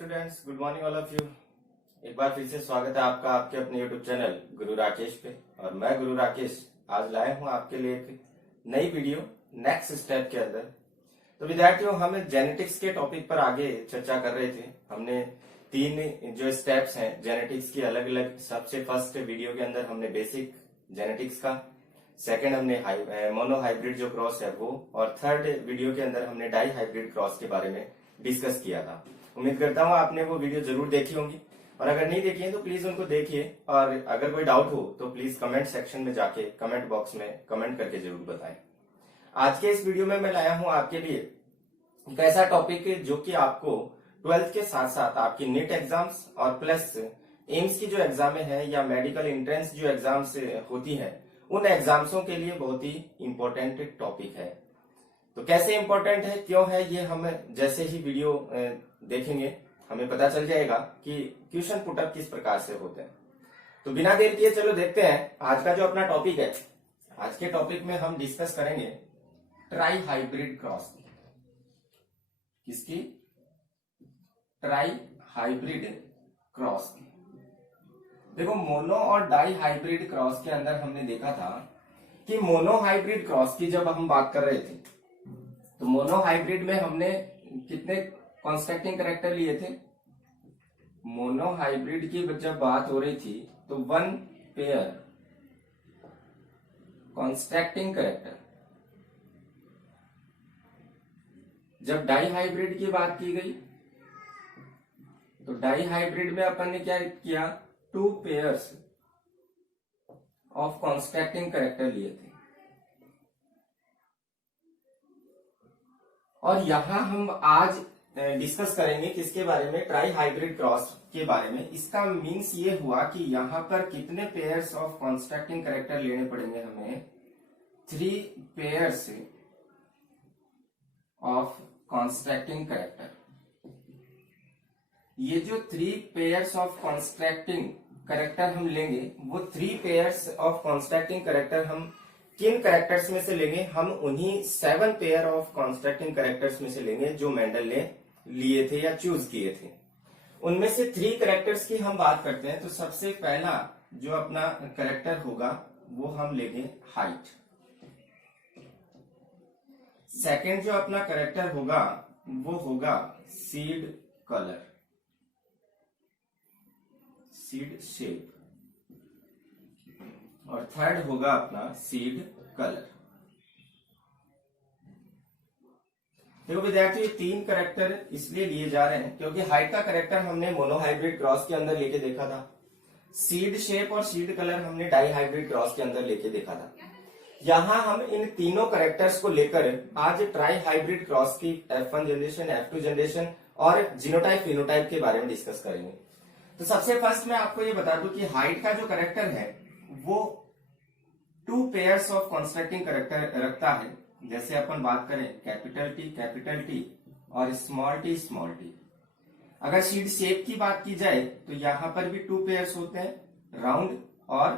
Students, good morning all of you. एक बार फिर से स्वागत है आपका आपके अपने यूट्यूब चैनल गुरु राकेश पे। और मैं गुरु राकेश आज लाया हूँ आपके लिए एक नई वीडियो नेक्स्ट स्टेप के अंदर। तो विद्यार्थियों, हम जेनेटिक्स के टॉपिक पर आगे चर्चा कर रहे थे। हमने तीन जो स्टेप्स हैं जेनेटिक्स की अलग अलग, सबसे फर्स्ट वीडियो के अंदर हमने बेसिक जेनेटिक्स का, सेकंड हमने मोनो हाइब्रिड जो क्रॉस है वो, और थर्ड वीडियो के अंदर हमने डाई हाइब्रिड क्रॉस के बारे में डिस्कस किया था। उम्मीद करता हूँ आपने वो वीडियो जरूर देखी होंगी, और अगर नहीं देखी है तो प्लीज उनको देखिए। और अगर कोई डाउट हो तो प्लीज कमेंट सेक्शन में जाके कमेंट बॉक्स में कमेंट करके जरूर बताएं। आज के इस वीडियो में मैं लाया हूँ आपके लिए एक ऐसा टॉपिक जो कि आपको 12th के साथ साथ आपकी नीट एग्जाम्स और प्लस एम्स की जो एग्जाम है या मेडिकल एंट्रेंस जो एग्जाम्स होती है उन एग्जाम्सों के लिए बहुत ही इंपॉर्टेंट टॉपिक है। तो कैसे इंपॉर्टेंट है, क्यों है, ये हम जैसे ही वीडियो देखेंगे हमें पता चल जाएगा कि क्वेश्चन पुटअप किस प्रकार से होते हैं। तो बिना देर किए चलो देखते हैं आज का जो अपना टॉपिक है। आज के टॉपिक में हम डिस्कस करेंगे ट्राई हाइब्रिड क्रॉस की। किसकी? ट्राई हाइब्रिड क्रॉस की। देखो, मोनो और डाई हाइब्रिड क्रॉस के अंदर हमने देखा था कि मोनो हाइब्रिड क्रॉस की जब हम बात कर रहे थे तो मोनो हाइब्रिड में हमने कितने कॉन्स्ट्रक्टिंग कैरेक्टर लिए थे? मोनो हाइब्रिड की जब बात हो रही थी तो 1 पेयर कॉन्स्ट्रक्टिंग कैरेक्टर। जब डाई हाइब्रिड की बात की गई तो डाई हाइब्रिड में अपन ने क्या किया? 2 पेयर्स ऑफ कॉन्स्ट्रक्टिंग कैरेक्टर लिए थे। और यहां हम आज डिस्कस करेंगे किसके बारे में? ट्राई हाइब्रिड क्रॉस के बारे में। इसका मीन्स ये हुआ कि यहां पर कितने पेयर्स ऑफ कॉन्स्ट्रक्टिंग कैरेक्टर लेने पड़ेंगे हमें? 3 पेयर्स ऑफ कॉन्स्ट्रक्टिंग कैरेक्टर। ये जो 3 पेयर्स ऑफ कॉन्स्ट्रक्टिंग कैरेक्टर हम लेंगे वो 3 पेयर्स ऑफ कॉन्स्ट्रक्टिंग कैरेक्टर हम किन कैरेक्टर्स में से लेंगे? हम उन्हीं 7 पेयर ऑफ कॉन्स्ट्रक्टिंग कैरेक्टर्स में से लेंगे जो मेंडल ने लिए थे या चूज किए थे। उनमें से 3 कैरेक्टर्स की हम बात करते हैं। तो सबसे पहला जो अपना कैरेक्टर होगा वो हम लेंगे हाइट। सेकंड जो अपना कैरेक्टर होगा वो होगा सीड कलर, सीड शेप, और थर्ड होगा अपना सीड कलर। देखो विद्यार्थी, 3 कैरेक्टर इसलिए लिए जा रहे हैं क्योंकि हाइट का कैरेक्टर हमने मोनो हाइब्रिड क्रॉस के अंदर लेके देखा था। सीड शेप और सीड कलर हमने डाई हाइब्रिड क्रॉस के अंदर लेके देखा था। यहां हम इन तीनों कैरेक्टर्स को लेकर आज ट्राई हाइब्रिड क्रॉस की F1 जनरेशन, F2 जनरेशन और जीनोटाइप फिनोटाइप के बारे में डिस्कस करेंगे। तो सबसे फर्स्ट मैं आपको ये बता दूं कि हाइट का जो कैरेक्टर है वो 2 पेयर्स ऑफ कॉन्स्ट्रक्टिंग कैरेक्टर रखता है। जैसे अपन बात करें कैपिटल टी और स्मॉल टी। अगर सीड शेप की बात की जाए तो यहां पर भी 2 पेयर्स होते हैं, राउंड और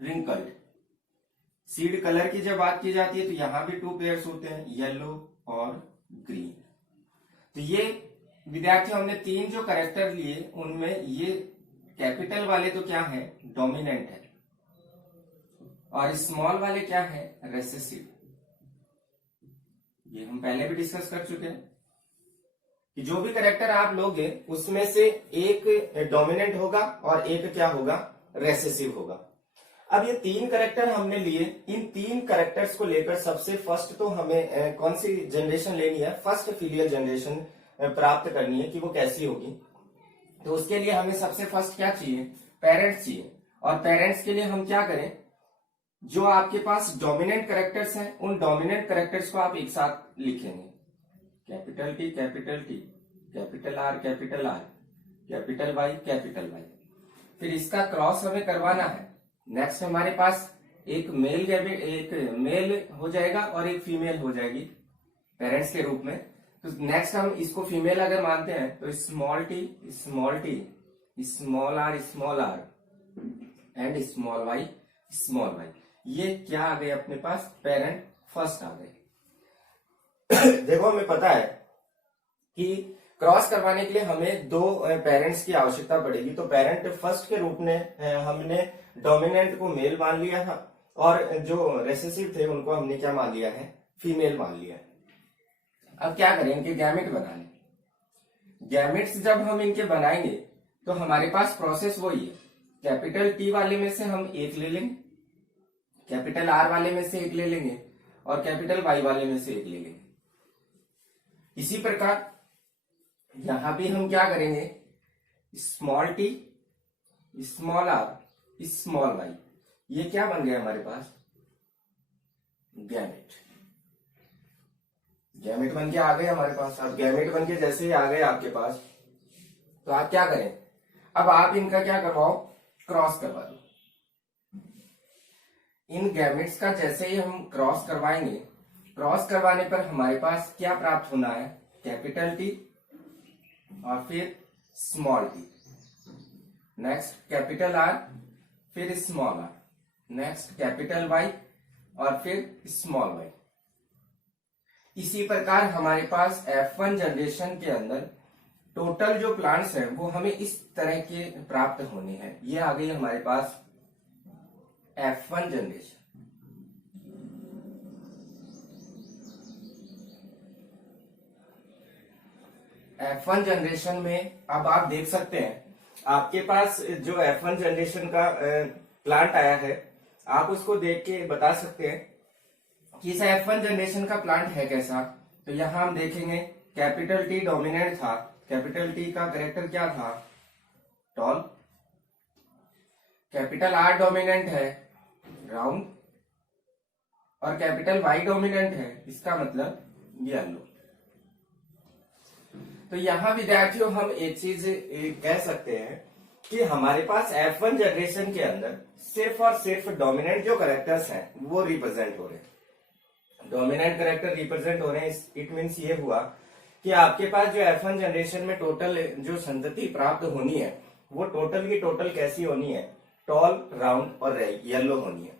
रिंकल्ड। सीड कलर की जब बात की जाती है तो यहां भी 2 पेयर्स होते हैं, येलो और ग्रीन। तो ये विद्यार्थी हमने 3 जो कैरेक्टर लिए उनमें ये कैपिटल वाले तो क्या है? डोमिनेंट है, और स्मॉल वाले क्या है? रेसेसिव। ये हम पहले भी डिस्कस कर चुके हैं कि जो भी कैरेक्टर आप लोगे उसमें से एक डोमिनेंट होगा और एक क्या होगा? रेसेसिव होगा। अब ये 3 कैरेक्टर हमने लिए। इन 3 कैरेक्टर्स को लेकर सबसे फर्स्ट तो हमें कौन सी जनरेशन लेनी है? फर्स्ट फिलियल जनरेशन प्राप्त करनी है कि वो कैसी होगी। तो उसके लिए हमें सबसे फर्स्ट क्या चाहिए? पेरेंट्स चाहिए। और पेरेंट्स के लिए हम क्या करें? जो आपके पास डोमिनेंट कैरेक्टर्स हैं उन डोमिनेंट कैरेक्टर्स को आप एक साथ लिखेंगे। Capital T, capital R, capital Y. फिर इसका क्रॉस हमें करवाना है। नेक्स्ट हमारे पास एक मेल हो जाएगा और एक फीमेल हो जाएगी पेरेंट्स के रूप में। तो नेक्स्ट हम इसको फीमेल अगर मानते हैं तो small T, small R and small Y. ये क्या आ गए अपने पास? पेरेंट फर्स्ट आ गए। देखो हमें पता है कि क्रॉस करवाने के लिए हमें दो पेरेंट्स की आवश्यकता पड़ेगी। तो पेरेंट फर्स्ट के रूप में हमने डोमिनेंट को मेल मान लिया था और जो रिसेसिव थे उनको हमने क्या मान लिया है, फीमेल मान लिया है। अब क्या करें, इनके गैमेट बनाने। गैमेट्स जब हम इनके बनाएंगे तो हमारे पास प्रोसेस वही है, कैपिटल टी वाले में से हम एक ले लेंगे, कैपिटल आर वाले में से एक ले लेंगे और कैपिटल वाई वाले में से एक ले लेंगे। इसी प्रकार यहां भी हम क्या करेंगे, small T, small R, small Y, ये क्या बन गया हमारे पास, गैमेट। गैमेट बन के आ गए हमारे पास। अब गैमेट बन के जैसे ही आ गए आपके पास, तो आप क्या करें, अब आप इनका क्या करवाओ, क्रॉस करवा दो। इन गैमेट्स का जैसे ही हम क्रॉस करवाएंगे, क्रॉस करवाने पर हमारे पास क्या प्राप्त होना है, कैपिटल टी और फिर small T, next capital R, फिर small R, next capital Y और फिर स्मॉल वाई। इसी प्रकार हमारे पास F1 जनरेशन के अंदर टोटल जो प्लांट्स हैं वो हमें इस तरह के प्राप्त होने हैं। ये आ गई हमारे पास F1 जनरेशन। F1 जनरेशन में अब आप देख सकते हैं आपके पास जो F1 जनरेशन का प्लांट आया है, आप उसको देख के बता सकते हैं कि इस F1 जनरेशन का प्लांट है कैसा। तो यहां हम देखेंगे कैपिटल टी डोमिनेंट था, कैपिटल टी का कैरेक्टर क्या था, टॉल, कैपिटल आर डोमिनेंट है, राउंड, और कैपिटल वाई डोमिनेंट है, इसका मतलब येलो। तो यहां विद्यार्थियों हम एक चीज कह सकते हैं कि हमारे पास F1 जनरेशन के अंदर सिर्फ और सिर्फ डोमिनेंट जो कैरेक्टर्स हैं वो रिप्रेजेंट हो रहे हैं। डोमिनेंट कैरेक्टर रिप्रेजेंट हो रहे हैं, इट मीन्स ये हुआ कि आपके पास जो F1 जनरेशन में टोटल जो संतति प्राप्त होनी है वो टोटल की टोटल कैसी होनी है, टॉल, राउंड और येलो होनी है।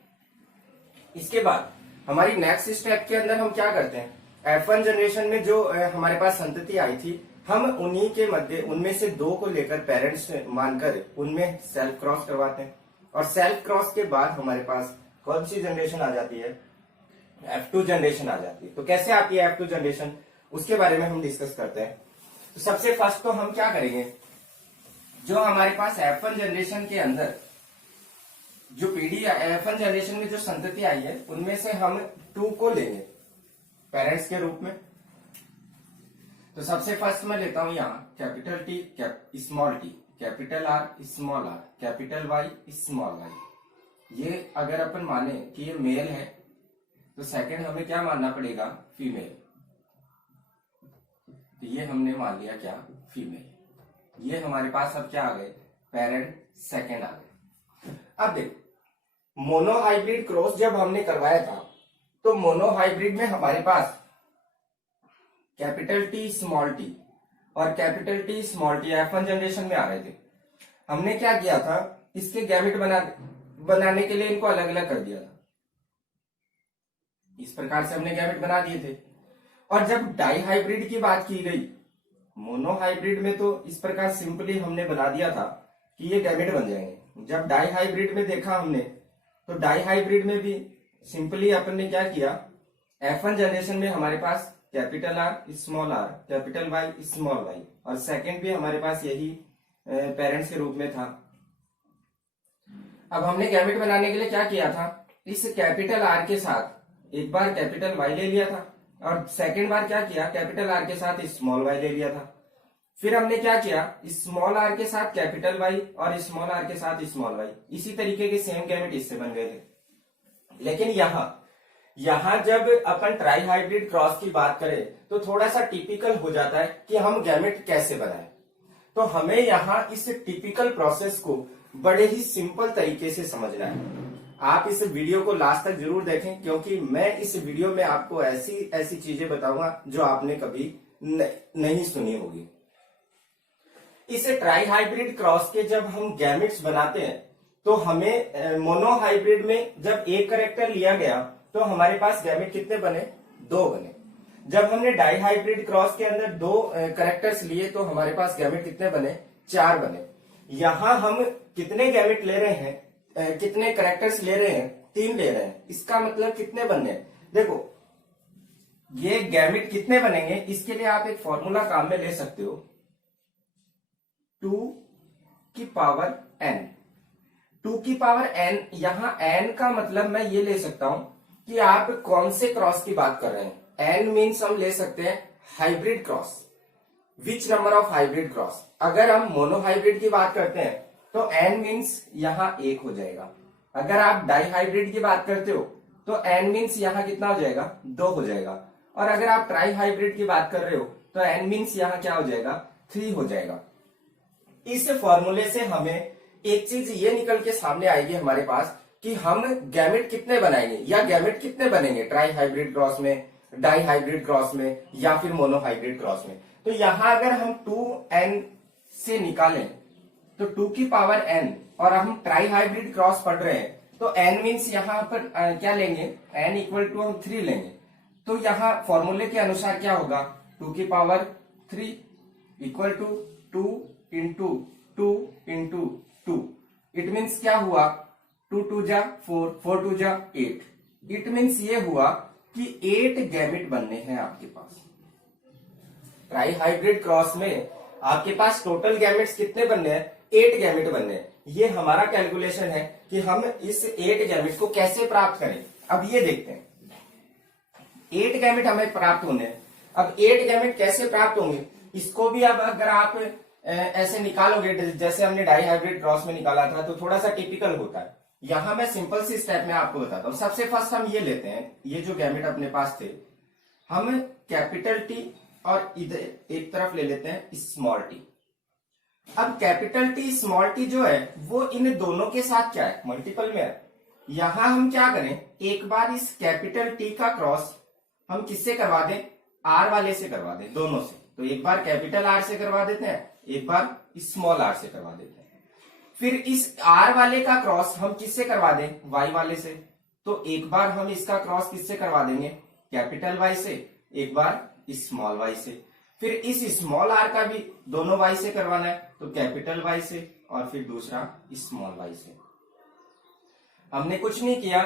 इसके बाद हमारी नेक्स्ट स्टेप के अंदर हम क्या करते हैं, F1 जनरेशन में जो हमारे पास संतति आई थी, हम उन्हीं के मध्य उनमें से दो को लेकर पेरेंट्स मानकर उनमें सेल्फ क्रॉस करवाते हैं और सेल्फ क्रॉस के बाद हमारे पास कौन सी जनरेशन आ जाती है, F2 जनरेशन आ जाती है। तो कैसे आती है F2 जनरेशन, उसके बारे में हम डिस्कस करते हैं। तो सबसे फर्स्ट तो हम क्या करेंगे, जो हमारे पास F1 जनरेशन के अंदर जो पीढ़ी F1 जनरेशन में जो संतति आई है उनमें से हम 2 को लेंगे पेरेंट्स के रूप में। तो सबसे फर्स्ट मैं लेता हूं यहां capital T small T, capital R small R, capital Y small Y. ये अगर अपन माने कि ये मेल है तो सेकंड हमें क्या मानना पड़ेगा, फीमेल। तो ये हमने मान लिया क्या, फीमेल। ये हमारे पास अब क्या आ गए, पेरेंट सेकंड आ गए। अब देखो मोनोहाइब्रिड क्रॉस जब हमने करवाया था तो मोनोहाइब्रिड में हमारे पास कैपिटल टी स्मॉल टी और capital T small T F1 generation में आ रहे थे। हमने क्या किया था, इसके गैमेट बनाने के लिए इनको अलग अलग कर दिया था। इस प्रकार से हमने गैमेट बना दिए थे। और जब डाई हाइब्रिड की बात की गई, मोनोहाइब्रिड में तो इस प्रकार सिंपली हमने बना दिया था कि ये गैमेट बन जाएंगे। जब डाई हाइब्रिड में देखा हमने, तो डाई हाइब्रिड में भी सिंपली अपन ने क्या किया, F1 जनरेशन में हमारे पास capital R small R, capital Y small Y, और सेकंड भी हमारे पास यही पेरेंट्स के रूप में था। अब हमने गैमेट बनाने के लिए क्या किया था, इस कैपिटल आर के साथ एक बार कैपिटल वाई ले लिया था और सेकंड बार क्या किया, कैपिटल आर के साथ स्मॉल वाई ले लिया था। फिर हमने क्या किया, स्मॉल आर के साथ कैपिटल वाई और स्मॉल आर के साथ स्मॉल वाई। इसी तरीके के सेम गैमेट इससे बन गए थे। लेकिन यहां जब अपन ट्राई हाइब्रिड क्रॉस की बात करें तो थोड़ा सा टिपिकल हो जाता है कि हम गैमेट कैसे बनाएं। तो हमें यहाँ इस टिपिकल प्रोसेस को बड़े ही सिंपल तरीके से समझना है। आप इस वीडियो को लास्ट तक जरूर देखें, क्योंकि मैं इस वीडियो में आपको ऐसी चीजें बताऊंगा जो आपने कभी नहीं सुनी होगी। इस ट्राई हाइब्रिड क्रॉस के जब हम गैमेट्स बनाते हैं तो हमें मोनोहाइब्रिड में जब एक कैरेक्टर लिया गया तो हमारे पास गैमेट कितने बने, 2 बने। जब हमने डाई हाइब्रिड क्रॉस के अंदर दो करेक्टर्स लिए तो हमारे पास गैमेट कितने बने, 4 बने। यहां हम कितने गैमेट ले रहे हैं, कितने करेक्टर्स ले रहे हैं, 3 ले रहे हैं। इसका मतलब कितने बनने, देखो ये गैमेट कितने बनेंगे, इसके लिए आप एक फॉर्मूला काम में ले सकते हो, 2 की पावर n। 2 की पावर n, यहां n का मतलब मैं ये ले सकता हूं कि आप कौन से क्रॉस की बात कर रहे हैं। n मीन्स हम ले सकते हैं hybrid cross, which number of hybrid cross. अगर हम मोनो हाइब्रिड की बात करते हैं तो n मीन्स यहां 1 हो जाएगा। अगर आप डाई हाइब्रिड की बात करते हो तो n मीन्स यहां कितना हो जाएगा, 2 हो जाएगा। और अगर आप ट्राई हाइब्रिड की बात कर रहे हो तो n मीन्स यहां क्या हो जाएगा, 3 हो जाएगा। इस फॉर्मूले से हमें एक चीज ये निकल के सामने आएगी हमारे पास कि हम गैमेट कितने बनाएंगे या गैमेट कितने बनेंगे ट्राई हाइब्रिड क्रॉस में, डाई हाइब्रिड क्रॉस में या फिर मोनो हाइब्रिड क्रॉस में। तो यहां अगर हम 2n से निकालें तो 2 की पावर n, और हम ट्राई हाइब्रिड क्रॉस पढ़ रहे हैं तो n मीन्स यहां पर क्या लेंगे, n इक्वल टू हम 3 लेंगे। तो यहां फॉर्मूले के अनुसार क्या होगा, 2 की power 3 equal to 2 into 2 into 2। It means क्या हुआ, 2 2 जा 4, 4 2 जा 8। इट मीन्स ये हुआ कि 8 गैमेट बनने हैं आपके पास। ट्राई हाइब्रिड क्रॉस में आपके पास टोटल गैमेट्स कितने बनने हैं, 8 गैमेट बनने हैं। ये हमारा कैलकुलेशन है कि हम इस 8 गैमेट को कैसे प्राप्त करें। अब ये देखते हैं, 8 गैमेट हमें प्राप्त होने हैं। अब 8 गैमेट कैसे प्राप्त होंगे, इसको भी अब अगर आप ऐसे निकालोगे जैसे हमने डाई हाइब्रिड क्रॉस में निकाला था तो थोड़ा सा टिपिकल होता है। यहां मैं सिंपल सी स्टेप में आपको बताता हूं। सबसे फर्स्ट हम ये लेते हैं, ये जो गैमेट अपने पास थे, हम कैपिटल टी और इधर एक तरफ ले लेते हैं स्मॉल टी। अब कैपिटल टी स्मॉल टी जो है वो इन दोनों के साथ क्या है, मल्टीपल में है। यहां हम क्या करें, एक बार इस कैपिटल टी का क्रॉस हम किससे करवा दें, आर वाले से करवा दें, दोनों से। तो एक बार कैपिटल आर से करवा देते हैं, एक बार स्मॉल आर से करवा देते हैं। फिर इस आर वाले का क्रॉस हम किससे करवा दें, वाई वाले से। तो एक बार हम इसका क्रॉस किससे करवा देंगे, कैपिटल वाई से, एक बार स्मॉल वाई से। फिर इस स्मॉल आर का भी दोनों वाई से करवाना है तो कैपिटल वाई से, और फिर दूसरा स्मॉल वाई से। हमने कुछ नहीं किया,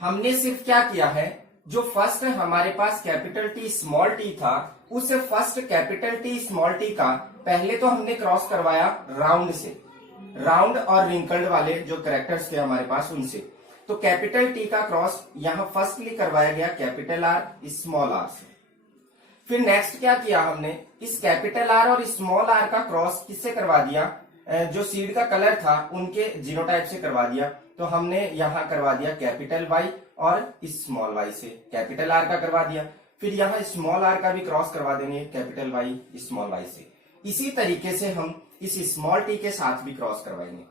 हमने सिर्फ क्या किया है, जो फर्स्ट हमारे पास कैपिटल टी स्मॉल टी था, उस first capital T small T का पहले तो हमने क्रॉस करवाया राउंड से, राउंड और रिंकल्ड वाले जो कैरेक्टर्स थे हमारे पास उनसे। तो कैपिटल टी का क्रॉस यहां फर्स्टली करवाया गया कैपिटल आर स्मॉल आर से। फिर नेक्स्ट क्या किया हमने, इस कैपिटल आर और स्मॉल आर का क्रॉस किससे करवा दिया, जो सीड का कलर था उनके जीनोटाइप से करवा दिया। तो हमने यहां करवा दिया कैपिटल वाई और स्मॉल वाई से, कैपिटल आर का करवा दिया। फिर यहां स्मॉल आर का भी क्रॉस करवा देंगे कैपिटल वाई स्मॉल वाई से। इसी तरीके से हम इस स्मॉल टी के साथ भी क्रॉस करवाएंगे।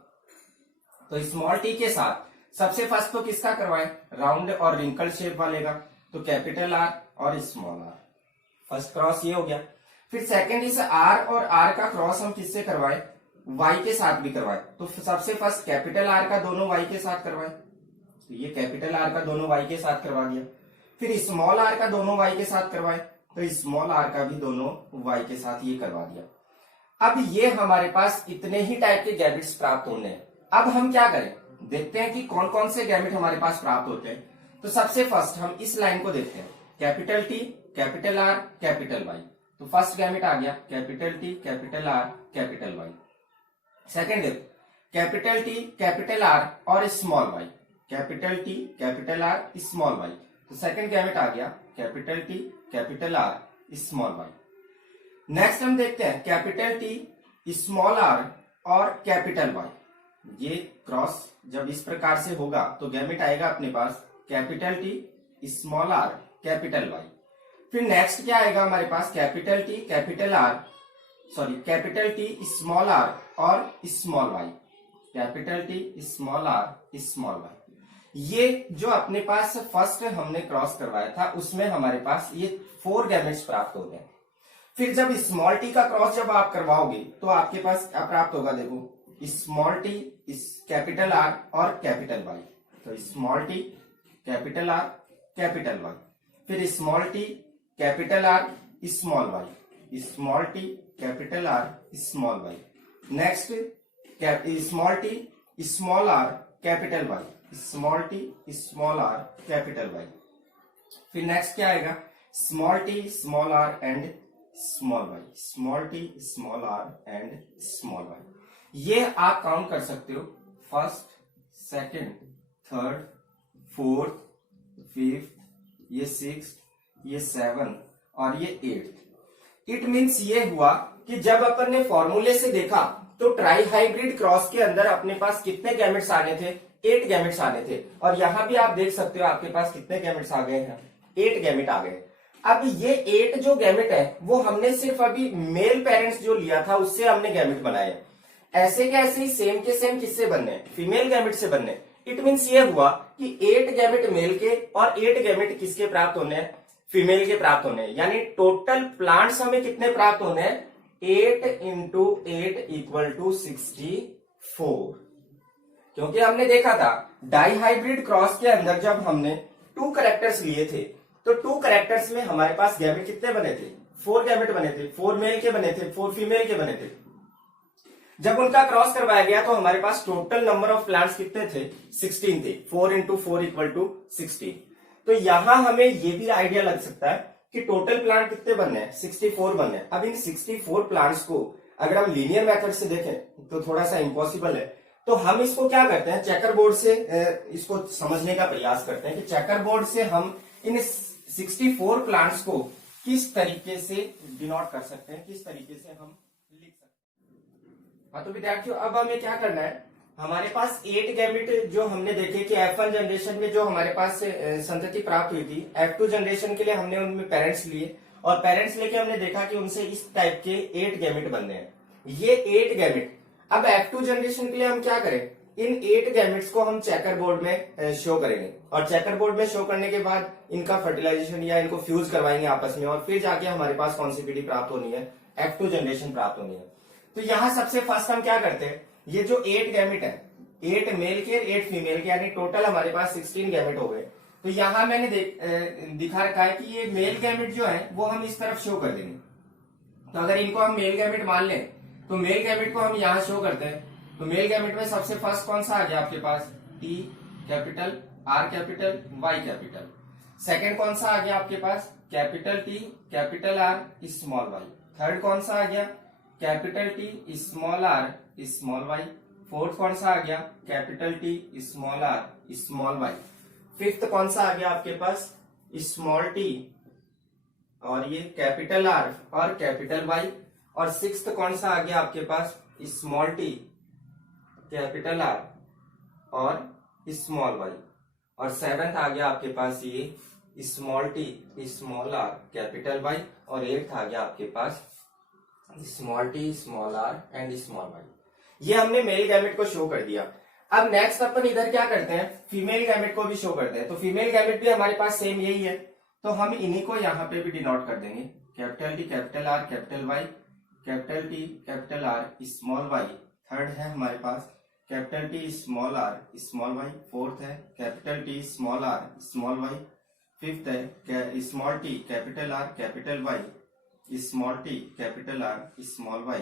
तो स्मॉल टी के साथ सबसे फर्स्ट तो किसका करवाएं, राउंड और रिंकल शेप वाले का, तो कैपिटल आर और स्मॉल आर, फर्स्ट क्रॉस ये हो गया। फिर सेकंड इस आर और आर का क्रॉस हम किससे करवाएं, वाई के साथ भी करवाएं। तो सबसे फर्स्ट कैपिटल आर का दोनों वाई के साथ करवाएं, तो ये कैपिटल आर का दोनों वाई के साथ करवा दिया। फिर स्मॉल आर का दोनों वाई के साथ करवाएं, तो स्मॉल आर का भी दोनों वाई के साथ ये करवा दिया। अब ये हमारे पास इतने ही टाइप के गैमेट्स प्राप्त होने हैं। अब हम क्या करें, देखते हैं कि कौन कौन से गैमेट हमारे पास प्राप्त होते हैं। तो सबसे फर्स्ट हम इस लाइन को देखते हैं, capital T capital R capital Y. तो फर्स्ट गैमेट आ गया capital T capital R capital Y. Second capital T capital R और small Y, capital T capital R small Y. तो सेकेंड गैमेट आ गया capital T capital R small Y. Next हम देखते हैं कैपिटल टी स्मॉल आर और capital Y. ये cross जब इस प्रकार से होगा तो गैमेट आएगा अपने पास capital T small R capital Y. फिर नेक्स्ट क्या आएगा हमारे पास, capital T capital R capital T small R और small Y, capital T small R small Y. ये जो अपने पास फर्स्ट हमने क्रॉस करवाया था उसमें हमारे पास ये 4 गैमेट्स प्राप्त हो गए। फिर जब स्मॉल टी का क्रॉस जब आप करवाओगे तो आपके पास क्या प्राप्त होगा, देखो स्मॉल टी कैपिटल आर और कैपिटल वाई। तो small T capital R capital Y, फिर small T capital R small Y, small T capital R small Y. Next small T small R capital Y, small T small R capital Y. फिर next क्या आएगा, small T small R and small Y, small T small R and small Y. ये आप count कर सकते हो, first, second, third, fourth, fifth, ये six, ये सेवन और ये एट्थ। इट मीन्स ये हुआ कि जब अपन ने फॉर्मूले से देखा तो ट्राई हाइब्रिड क्रॉस के अंदर अपने पास कितने गैमेट्स आने थे, 8 गैमेट्स आने थे। और यहां भी आप देख सकते हो आपके पास कितने गैमेट्स आ गए हैं, 8 गैमेट आ गए। अब ये 8 जो गैमेट है वो हमने सिर्फ अभी मेल पेरेंट्स जो लिया था उससे हमने गैमेट बनाए। ऐसे के ऐसे ही सेम के सेम किससे बनने, फीमेल गैमेट से बनने। इट मीन्स ये हुआ कि 8 गैमेट मेल के और 8 गैमेट किसके प्राप्त होने हैं, फीमेल के प्राप्त होने हैं। यानी टोटल प्लांट्स हमें कितने प्राप्त होने हैं, 8 इंटू 8 इक्वल टू 64। क्योंकि हमने देखा था डाइहाइब्रिड क्रॉस के अंदर जब हमने 2 कैरेक्टर्स लिए थे तो 2 कैरेक्टर्स में हमारे पास गैमेट कितने बने थे, 4 गैमेट बने थे, 4 मेल के बने थे, 4 फीमेल के बने थे। जब उनका क्रॉस करवाया गया तो हमारे पास टोटल नंबर ऑफ प्लांट्स कितने थे, 16 थे। 4 इंटू 4 इक्वल टू 16। तो यहां हमें ये भी आइडिया लग सकता है कि टोटल प्लांट कितने बनने हैं, 64 बनने हैं। अब इन 64 प्लांट्स को अगर हम लीनियर मेथड से देखें तो थोड़ा सा इम्पॉसिबल है। तो हम इसको क्या करते हैं, चेकर बोर्ड से इसको समझने का प्रयास करते हैं कि चेकर बोर्ड से हम इन 64 प्लांट्स को किस तरीके से डिनोट कर सकते हैं, किस तरीके से हम लिख सकते हैं। हाँ तो विद्यार्थियों अब हमें क्या करना है, हमारे पास 8 गैमेट जो हमने देखे कि F1 जनरेशन में जो हमारे पास संतति प्राप्त हुई थी, F2 जनरेशन के लिए हमने उनमें पेरेंट्स लिए और पेरेंट्स लेके हमने देखा कि उनसे इस टाइप के 8 गैमेट बनने हैं। ये 8 गैमेट अब F2 जनरेशन के लिए हम क्या करें, इन 8 गैमेट्स को हम चेकर बोर्ड में शो करेंगे और चेकर बोर्ड में शो करने के बाद इनका फर्टिलाइजेशन या इनको फ्यूज करवाएंगे आपस में और फिर जाके हमारे पास कौन सी पीढ़ी प्राप्त होनी है, F2 जनरेशन प्राप्त होनी है। तो यहां सबसे फर्स्ट हम क्या करते हैं, ये जो 8 गैमेट है, 8 मेल के 8 फीमेल के, यानी टोटल हमारे पास 16 गैमेट हो गए। तो यहां मैंने दिखा रखा है कि ये मेल गैमेट जो है वो हम इस तरफ शो कर देंगे। तो अगर इनको हम मेल गैमेट मान लें तो मेल गैमेट को हम यहां शो करते हैं। तो मेल गैमेट में सबसे फर्स्ट कौन सा आ गया आपके पास, T capital, R capital, Y capital. Second कौन सा आ गया आपके पास, capital T capital R small Y. Third कौन सा आ गया, capital T small R small Y. Fourth कौन सा आ गया, capital T small R small Y. Fifth कौन सा आ गया आपके पास, स्मॉल टी और ये कैपिटल आर और कैपिटल वाई। और सिक्स्थ कौन सा आ गया आपके पास, स्मॉल टी कैपिटल आर और स्मॉल वाई। और सेवेंथ आ गया आपके पास ये small T small R capital Y. और एट्थ आ गया आपके पास small T small R and small Y. ये हमने मेल गैमेट को शो कर दिया। अब नेक्स्ट अपन इधर क्या करते हैं, फीमेल गैमेट को भी शो करते हैं। तो फीमेल गैमेट भी हमारे पास सेम यही है, तो हम इन्हीं को यहाँ पे भी डिनोट कर देंगे, capital T capital R capital Y, capital T capital R small Y. Third है हमारे पास capital T small R small Y. Fourth है capital T small R small Y. Fifth है small T capital R capital Y, small T capital R small Y,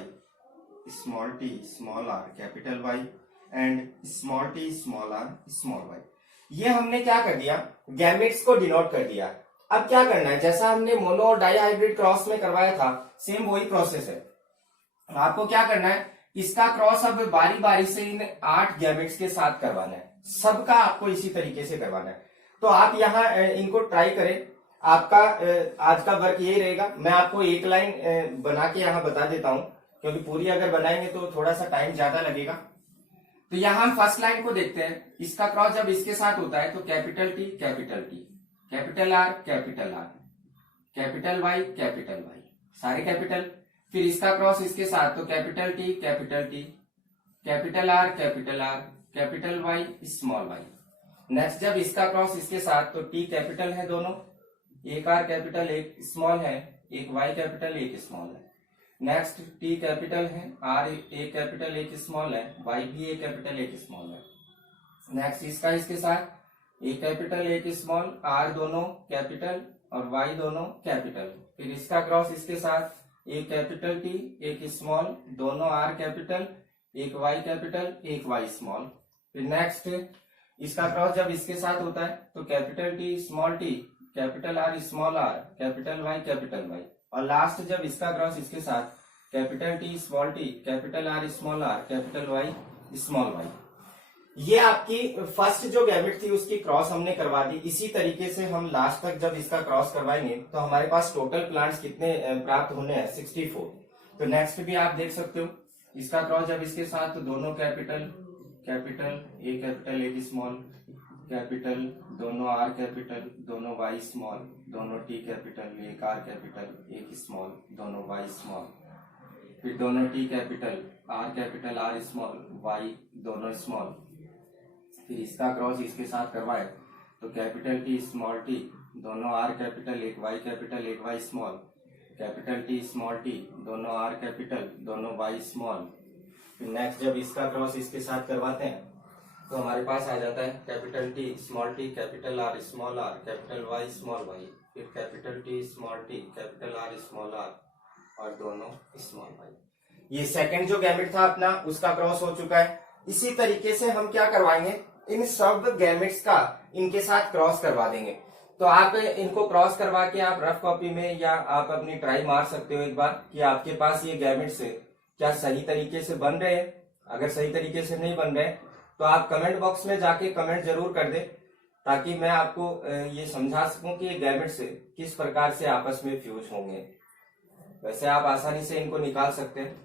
small T small R capital Y and small T small R small Y. ये हमने क्या कर दिया, gametes को denote कर दिया। अब क्या करना है, जैसा हमने मोनो और डाई हाइब्रिड क्रॉस में करवाया था सेम वही प्रोसेस है। आपको क्या करना है, इसका क्रॉस अब बारी बारी से इन 8 गैमेट्स के साथ करवाना है, सबका आपको इसी तरीके से करवाना है। तो आप यहाँ इनको ट्राई करें। आपका आज का वर्क यही रहेगा। मैं आपको एक लाइन बना के यहाँ बता देता हूँ, क्योंकि पूरी अगर बनाएंगे तो थोड़ा सा टाइम ज्यादा लगेगा। तो यहाँ हम फर्स्ट लाइन को देखते हैं। इसका क्रॉस जब इसके साथ होता है तो capital T capital R capital Y सारे कैपिटल। फिर इसका क्रॉस इसके साथ तो capital T capital R capital Y small Y. Next जब इसका क्रॉस इसके साथ तो टी कैपिटल है दोनों, एक आर कैपिटल एक स्मॉल है, एक वाई कैपिटल एक स्मॉल है। नेक्स्ट टी कैपिटल है, आर एक कैपिटल एक स्मॉल है, वाई भी एक कैपिटल एक स्मॉल है। नेक्स्ट इसका इसके साथ एक कैपिटल एक स्मॉल, आर दोनों कैपिटल और y दोनों कैपिटल। फिर इसका क्रॉस इसके साथ एक कैपिटल T एक स्मॉल, दोनों r कैपिटल, एक y कैपिटल एक y स्मॉल। फिर नेक्स्ट इसका क्रॉस जब इसके साथ होता है तो capital T small t capital R small r capital Y, और लास्ट जब इसका क्रॉस इसके साथ capital T small t capital R small r capital Y small y। ये आपकी फर्स्ट जो गैमेट थी उसकी क्रॉस हमने करवा दी। इसी तरीके से हम लास्ट तक जब इसका क्रॉस करवाएंगे तो हमारे पास टोटल प्लांट्स कितने प्राप्त होने हैं, 64। तो नेक्स्ट भी आप देख सकते हो, इसका क्रॉस जब इसके साथ तो दोनों कैपिटल कैपिटल एक स्मॉल कैपिटल, दोनों आर कैपिटल दोनों वाई स्मॉल, दोनों टी कैपिटल एक आर कैपिटल एक स्मॉल, दोनों वाई स्मॉल। फिर दोनों T capital R small Y दोनों स्मॉल। फिर इसका क्रॉस इसके साथ करवाए तो कैपिटल टी स्मॉल टी दोनों आर कैपिटल एक Y small, capital T small T दोनों आर कैपिटल दोनों वाई स्मॉल। फिर नेक्स्ट जब इसका क्रॉस इसके साथ करवाते हैं तो हमारे पास आ जाता है capital T small T capital R small R capital Y small Y. फिर capital T small T capital R small R और दोनों स्मॉल वाई। ये सेकंड जो गैमेट था अपना उसका क्रॉस हो चुका है। इसी तरीके से हम क्या करवाएंगे, इन सब गैमेट्स का इनके साथ क्रॉस करवा देंगे। तो आप इनको क्रॉस करवा के आप रफ कॉपी में या आप अपनी ट्राई मार सकते हो एक बार कि आपके पास ये गैमेट्स क्या सही तरीके से बन रहे हैं। अगर सही तरीके से नहीं बन रहे तो आप कमेंट बॉक्स में जाके कमेंट जरूर कर दे ताकि मैं आपको ये समझा सकूं कि ये गैमेट्स किस प्रकार से आपस में फ्यूज होंगे। वैसे आप आसानी से इनको निकाल सकते हैं।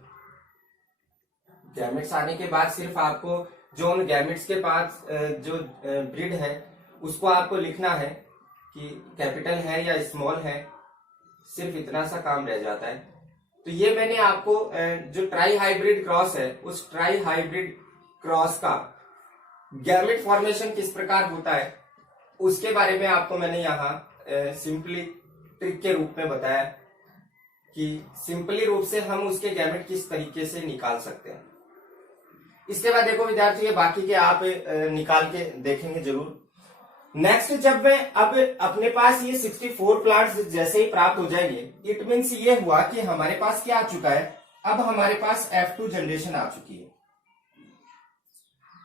गैमेट्स आने के बाद सिर्फ आपको जो उन गैमेट्स के पास जो ब्रीड है उसको आपको लिखना है कि कैपिटल है या स्मॉल है, सिर्फ इतना सा काम रह जाता है। तो ये मैंने आपको जो ट्राई हाइब्रिड क्रॉस है उस ट्राई हाइब्रिड क्रॉस का गैमेट फॉर्मेशन किस प्रकार होता है उसके बारे में आपको मैंने यहाँ सिंपली ट्रिक के रूप में बताया कि सिंपली रूप से हम उसके गैमेट किस तरीके से निकाल सकते हैं। इसके बाद देखो विद्यार्थी, बाकी के आप निकाल के देखेंगे जरूर। नेक्स्ट जब मैं अब अपने पास ये 64 प्लांट्स जैसे ही प्राप्त हो जाएंगे, इट मीन्स ये हुआ कि हमारे पास क्या आ चुका है, अब हमारे पास F2 जनरेशन आ चुकी है।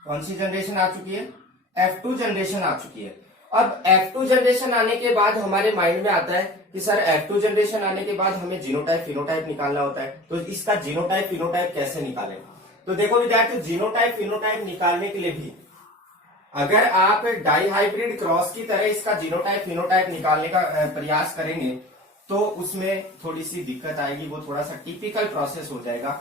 कौन सी जनरेशन आ चुकी है? F2 जनरेशन आ चुकी है। अब F2 जनरेशन आने के बाद हमारे माइंड में आता है कि सर F2 जनरेशन आने के बाद हमें जीनोटाइप फिनोटाइप निकालना होता है, तो इसका जीनोटाइप फिनोटाइप कैसे निकालें? तो देखो विद्यार्थी, जीनोटाइप फिनोटाइप निकालने के लिए भी अगर आप डाई हाइब्रिड क्रॉस की तरह इसका जीनोटाइप फिनोटाइप निकालने का प्रयास करेंगे तो उसमें थोड़ी सी दिक्कत आएगी, वो थोड़ा सा टिपिकल प्रोसेस हो जाएगा।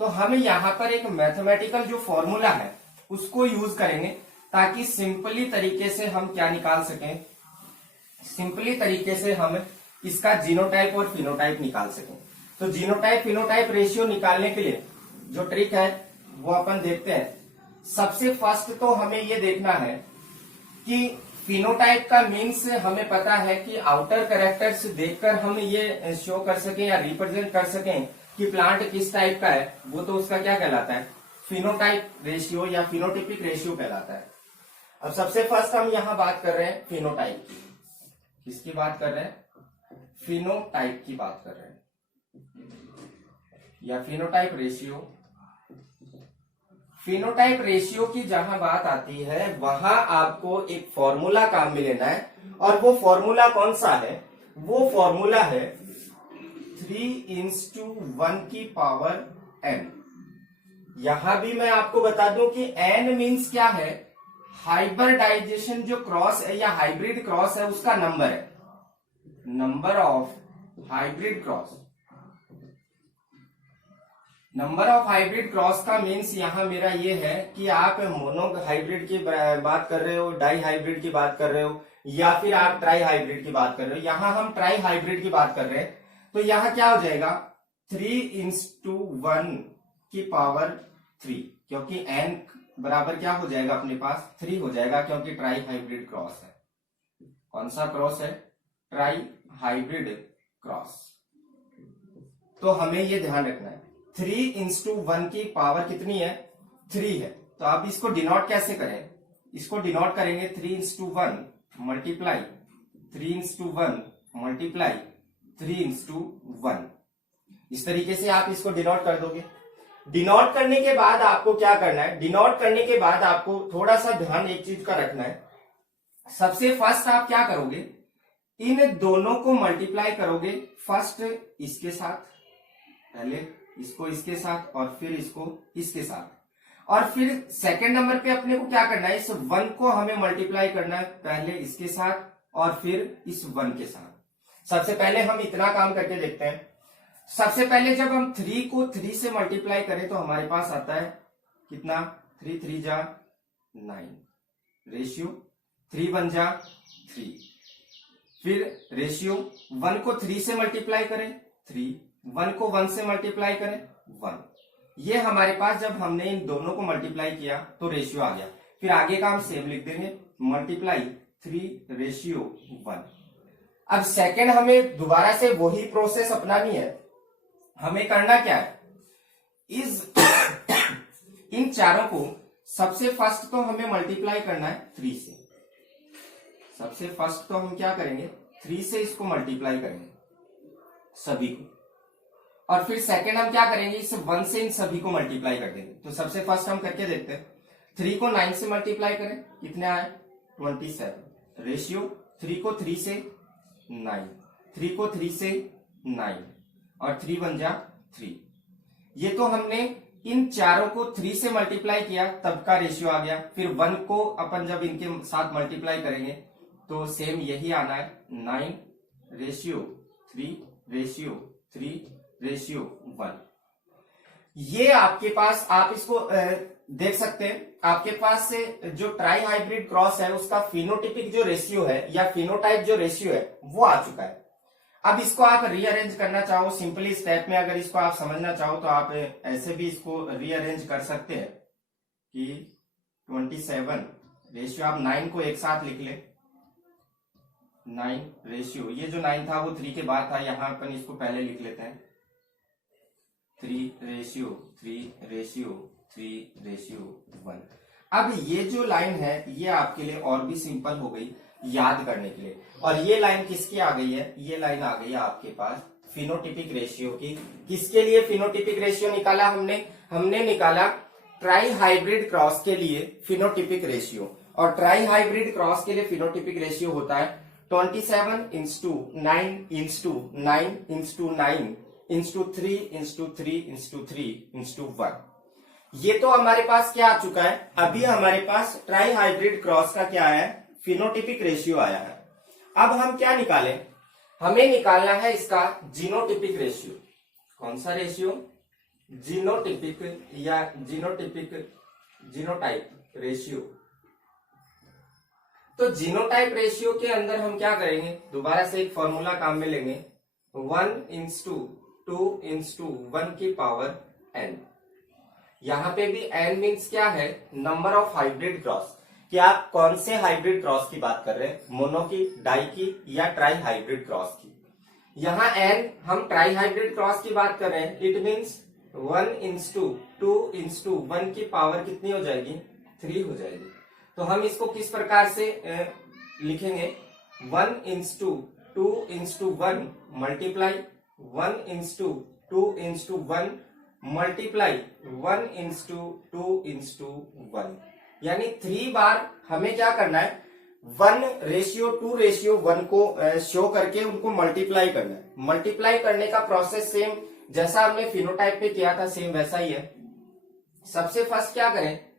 तो हम यहाँ पर एक मैथमेटिकल जो फॉर्मूला है उसको यूज करेंगे ताकि सिंपली तरीके से हम क्या निकाल सकें, सिंपली तरीके से हम इसका जीनोटाइप और फिनोटाइप निकाल सकें। तो जीनोटाइप फिनोटाइप रेशियो निकालने के लिए जो ट्रिक है वो अपन देखते हैं। सबसे फर्स्ट तो हमें ये देखना है कि फिनोटाइप का मीन्स हमें पता है कि आउटर कैरेक्टर्स देखकर हम ये शो कर सकें या रिप्रेजेंट कर सकें कि प्लांट किस टाइप का है, वो तो उसका क्या कहलाता है, फिनोटाइप रेशियो या फिनोटिपिक रेशियो कहलाता है। अब सबसे फर्स्ट हम यहाँ बात कर रहे हैं फिनोटाइप की। किसकी बात कर रहे हैं? फिनोटाइप की बात कर रहे हैं या फिनोटाइप रेशियो। फिनोटाइप रेशियो की जहां बात आती है वहां आपको एक फॉर्मूला काम में लेना है, और वो फॉर्मूला कौन सा है? वो फॉर्मूला है 3:1 की पावर n। यहां भी मैं आपको बता दूं कि n मीन्स क्या है, हाइब्रिडाइजेशन जो क्रॉस है या हाइब्रिड क्रॉस है उसका नंबर है, number of hybrid cross. Number of hybrid cross का मीन्स यहां मेरा ये है कि आप मोनो हाइब्रिड की बात कर रहे हो, डाई हाइब्रिड की बात कर रहे हो, या फिर आप ट्राई हाइब्रिड की बात कर रहे हो। यहां हम ट्राई हाइब्रिड की बात कर रहे हैं, तो यहां क्या हो जाएगा 3:1 की पावर 3, क्योंकि n बराबर क्या हो जाएगा अपने पास 3 हो जाएगा, क्योंकि ट्राई हाइब्रिड क्रॉस है। कौन सा क्रॉस है? Try hybrid cross. तो हमें ये ध्यान रखना है 3:1 की पावर कितनी है? 3 है। तो आप इसको डिनोट कैसे करें? इसको डिनोट करेंगे 3:1 मल्टीप्लाई 3:1 मल्टीप्लाई 3:1। इस तरीके से आप इसको डिनोट कर दोगे। डिनोट करने के बाद आपको क्या करना है, डिनोट करने के बाद आपको थोड़ा सा ध्यान एक चीज का रखना है। सबसे फर्स्ट आप क्या करोगे, इन दोनों को मल्टीप्लाई करोगे। फर्स्ट इसके साथ, पहले इसको इसके साथ और फिर इसको इसके साथ, और फिर सेकंड नंबर पे अपने को क्या करना है, इस 1 को हमें मल्टीप्लाई करना है, पहले इसके साथ और फिर इस 1 के साथ। सबसे पहले हम इतना काम करके देखते हैं। सबसे पहले जब हम 3 को 3 से मल्टीप्लाई करें तो हमारे पास आता है कितना, 3 3 जा 9, रेशियो 3 1 जा 3, फिर रेशियो 1 को 3 से मल्टीप्लाई करें 3, 1 को 1 से मल्टीप्लाई करें 1। ये हमारे पास जब हमने इन दोनों को मल्टीप्लाई किया तो रेशियो आ गया। फिर आगे का हम सेम लिख देंगे, मल्टीप्लाई 3:1। अब सेकंड हमें दोबारा से वही प्रोसेस अपनानी है। हमें करना क्या है, इन चारों को सबसे फर्स्ट तो हमें मल्टीप्लाई करना है 3 से। सबसे फर्स्ट तो हम क्या करेंगे, 3 से इसको मल्टीप्लाई करेंगे सभी को, और फिर सेकंड हम क्या करेंगे, इस 1 से इन सभी को मल्टीप्लाई कर देंगे। तो सबसे फर्स्ट हम करके देखते हैं। 3 को 9 से मल्टीप्लाई करें, कितने आए 27, रेशियो 3 को 3 से 9, 3 को 3 से 9 और 3 1 जा 3। ये तो हमने इन चारों को 3 से मल्टीप्लाई किया तब का रेशियो आ गया। फिर 1 को अपन जब इनके साथ मल्टीप्लाई करेंगे तो सेम यही आना है, 9 रेशियो 3 रेशियो 3 रेशियो 1। ये आपके पास, आप इसको देख सकते हैं, आपके पास से जो ट्राई हाइब्रिड क्रॉस है उसका फिनोटिपिक जो रेशियो है या फिनोटाइप जो रेशियो है वो आ चुका है। अब इसको आप रीअरेंज करना चाहो सिंपली स्टेप में, अगर इसको आप समझना चाहो तो आप ऐसे भी इसको रीअरेंज कर सकते हैं कि 27 रेशियो, आप 9 को एक साथ लिख ले, 9 रेशियो, ये जो 9 था वो 3 के बाद था, यहां अपन इसको पहले लिख लेते हैं, 3 रेशियो 3 रेशियो 3 रेशियो 1। अब ये जो लाइन है ये आपके लिए और भी सिंपल हो गई याद करने के लिए। और ये लाइन किसकी आ गई है, ये लाइन आ गई है आपके पास फिनोटिपिक रेशियो की। किसके लिए फिनोटिपिक रेशियो निकाला हमने निकाला ट्राई हाइब्रिड क्रॉस के लिए फिनोटिपिक रेशियो। और ट्राई हाइब्रिड क्रॉस के लिए फिनोटिपिक रेशियो होता है 27:9:9:9:3:3:3:1। ये तो हमारे पास क्या आ चुका है, अभी हमारे पास ट्राई हाइब्रिड क्रॉस का क्या है, फिनोटिपिक रेशियो आया है। अब हम क्या निकालें, हमें निकालना है इसका जीनोटिपिक रेशियो। कौन सा रेशियो, जीनोटिपिक या जीनोटाइप रेशियो। तो जीनोटाइप रेशियो के अंदर हम क्या करेंगे, दोबारा से एक फॉर्मूला काम में लेंगे, 1:2:1 की पावर n। यहां पे भी n मीन्स क्या है, नंबर ऑफ हाइब्रिड क्रॉस, कि आप कौन से हाइब्रिड क्रॉस की बात कर रहे हैं, मोनो की, डाई की या ट्राई हाइब्रिड क्रॉस की। यहाँ n हम ट्राई हाइब्रिड क्रॉस की बात कर रहे हैं, इट मीन्स 1:2:1 की पावर कितनी हो जाएगी, 3 हो जाएगी। तो हम इसको किस प्रकार से लिखेंगे, 1:2:1 मल्टीप्लाई 1:2:1 मल्टीप्लाई 1:2:1, यानी 3 बार हमें क्या करना है, 1:2:1 को शो करके उनको मल्टीप्लाई करना है। मल्टीप्लाई करने का प्रोसेस सेम जैसा हमने फिनोटाइप पे किया था सेम वैसा ही है। सबसे फर्स्ट क्या करें,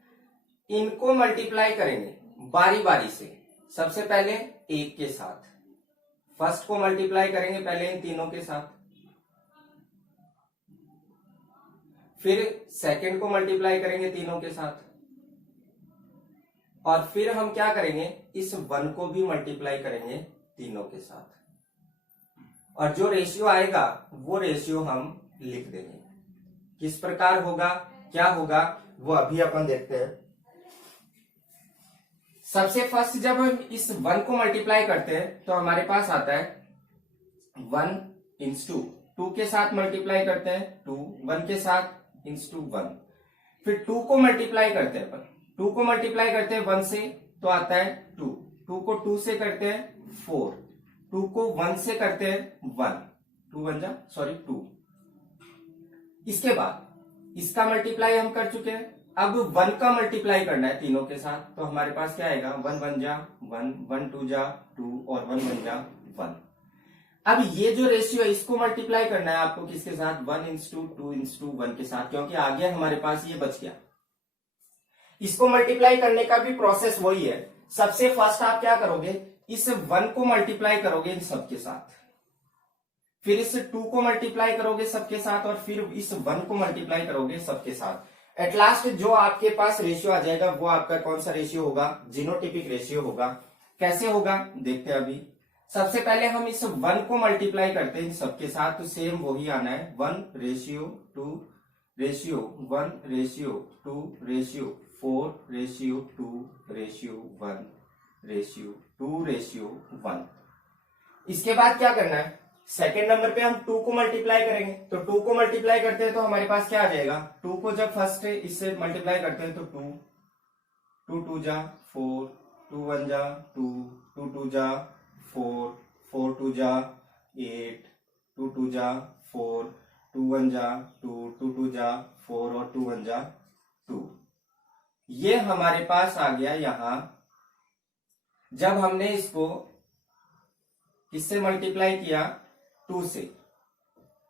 इनको मल्टीप्लाई करेंगे बारी बारी से। सबसे पहले एक के साथ, फर्स्ट को मल्टीप्लाई करेंगे पहले इन तीनों के साथ, फिर सेकंड को मल्टीप्लाई करेंगे तीनों के साथ, और फिर हम क्या करेंगे, इस 1 को भी मल्टीप्लाई करेंगे तीनों के साथ, और जो रेशियो आएगा वो रेशियो हम लिख देंगे। किस प्रकार होगा, क्या होगा, वो अभी अपन देखते हैं। सबसे फर्स्ट जब हम इस 1 को मल्टीप्लाई करते हैं तो हमारे पास आता है 1:2 के साथ मल्टीप्लाई करते हैं 2, 1 के साथ 1:1, फिर 2 को मल्टीप्लाई करते हैं अपन, 2 को मल्टीप्लाई करते हैं 1 से तो आता है 2, 2 को 2 से करते हैं 4, 2 को 1 से करते हैं 1, 2 1 जा सॉरी 2। इसके बाद इसका मल्टीप्लाई हम कर चुके हैं, अब 1 का मल्टीप्लाई करना है तीनों के साथ, तो हमारे पास क्या आएगा 1 1 जा 1, 1 2 जा 2 और 1 1 जा 1। अब ये जो रेशियो है इसको मल्टीप्लाई करना है आपको किसके साथ 1:2:1 के साथ, क्योंकि आगे हमारे पास ये बच गया। इसको मल्टीप्लाई करने का भी प्रोसेस वही है। सबसे फर्स्ट आप क्या करोगे, इस 1 को मल्टीप्लाई करोगे इन सबके साथ, फिर इस 2 को मल्टीप्लाई करोगे सबके साथ और फिर इस 1 को मल्टीप्लाई करोगे सबके साथ। एट लास्ट जो आपके पास रेशियो आ जाएगा वो आपका कौन सा रेशियो होगा, जीनोटिपिक रेशियो होगा। कैसे होगा देखते हैं अभी। सबसे पहले हम इस 1 को मल्टीप्लाई करते हैं इन सबके साथ, तो सेम वही आना है 1:2:4:2:1:1। इसके बाद क्या करना है, सेकेंड नंबर पे हम 2 को मल्टीप्लाई करेंगे, तो 2 को मल्टीप्लाई करते हैं तो हमारे पास क्या आ जाएगा, 2 को जब फर्स्ट इससे मल्टीप्लाई करते हैं तो 2 2 2 जा 4, 2 1 जा 2, 2 2 जा 4, 4 2 जा 8, 2 2 जा 4, 2 1 जा 2, 2 2 जा 4 और 2 1 जा 2। ये हमारे पास आ गया यहां। जब हमने इसको किससे मल्टीप्लाई किया 2 से,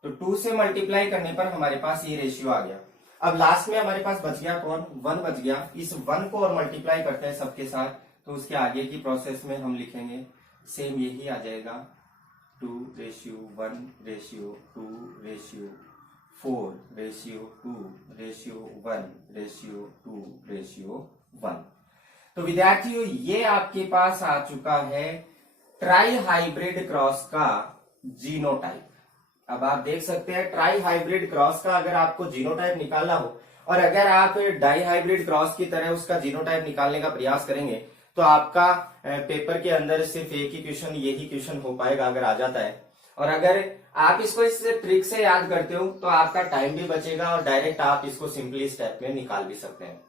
तो 2 से मल्टीप्लाई करने पर हमारे पास ये रेशियो आ गया। अब लास्ट में हमारे पास बच गया कौन, 1 बच गया। इस 1 को और मल्टीप्लाई करते हैं सबके साथ, तो उसके आगे की प्रोसेस में हम लिखेंगे सेम यही आ जाएगा 2:1:2:4:2:1:2:1। तो विद्यार्थियों ये आपके पास आ चुका है ट्राई हाइब्रिड क्रॉस का जीनोटाइप। अब आप देख सकते हैं ट्राई हाइब्रिड क्रॉस का अगर आपको जीनोटाइप निकालना हो और अगर आप डाई हाइब्रिड क्रॉस की तरह उसका जीनोटाइप निकालने का प्रयास करेंगे तो आपका पेपर के अंदर सिर्फ एक ही क्वेश्चन, यही क्वेश्चन हो पाएगा अगर आ जाता है। और अगर आप इसको इस ट्रिक से याद करते हो तो आपका टाइम भी बचेगा और डायरेक्ट आप इसको सिंपली स्टेप में निकाल भी सकते हैं।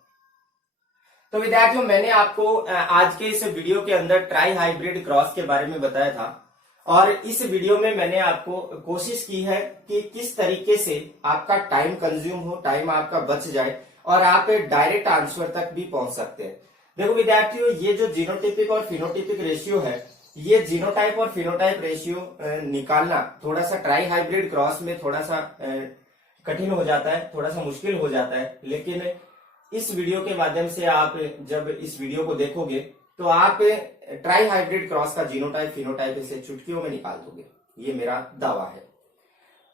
तो विद्यार्थियों मैंने आपको आज के इस वीडियो के अंदर ट्राई हाइब्रिड क्रॉस के बारे में बताया था और इस वीडियो में मैंने आपको कोशिश की है कि किस तरीके से आपका टाइम कंज्यूम हो, टाइम आपका बच जाए और आप डायरेक्ट आंसर तक भी पहुंच सकते हैं। देखो विद्यार्थियों ये जो जीनोटिपिक और फिनोटिपिक रेशियो है, ये जीनोटाइप और फिनोटाइप रेशियो निकालना थोड़ा सा ट्राई हाइब्रिड क्रॉस में थोड़ा सा कठिन हो जाता है, थोड़ा सा मुश्किल हो जाता है। लेकिन इस वीडियो के माध्यम से आप जब इस वीडियो को देखोगे तो आप ट्राई हाइब्रिड क्रॉस का जीनोटाइप फिनोटाइप इसे चुटकियों में निकाल दोगे, ये मेरा दावा है।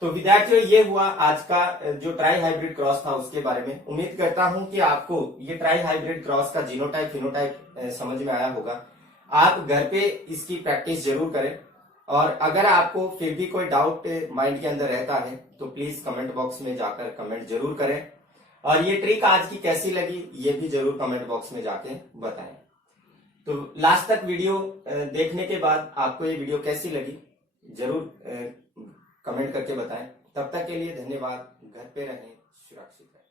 तो विद्यार्थियों ये हुआ आज का जो ट्राई हाइब्रिड क्रॉस था उसके बारे में। उम्मीद करता हूं कि आपको ये ट्राई हाइब्रिड क्रॉस का जीनोटाइप फिनोटाइप समझ में आया होगा। आप घर पे इसकी प्रैक्टिस जरूर करें और अगर आपको फिर भी कोई डाउट माइंड के अंदर रहता है तो प्लीज कमेंट बॉक्स में जाकर कमेंट जरूर करें और ये ट्रिक आज की कैसी लगी ये भी जरूर कमेंट बॉक्स में जाके बताएं। तो लास्ट तक वीडियो देखने के बाद आपको ये वीडियो कैसी लगी जरूर कमेंट करके बताएं। तब तक के लिए धन्यवाद। घर पे रहें, सुरक्षित रहें।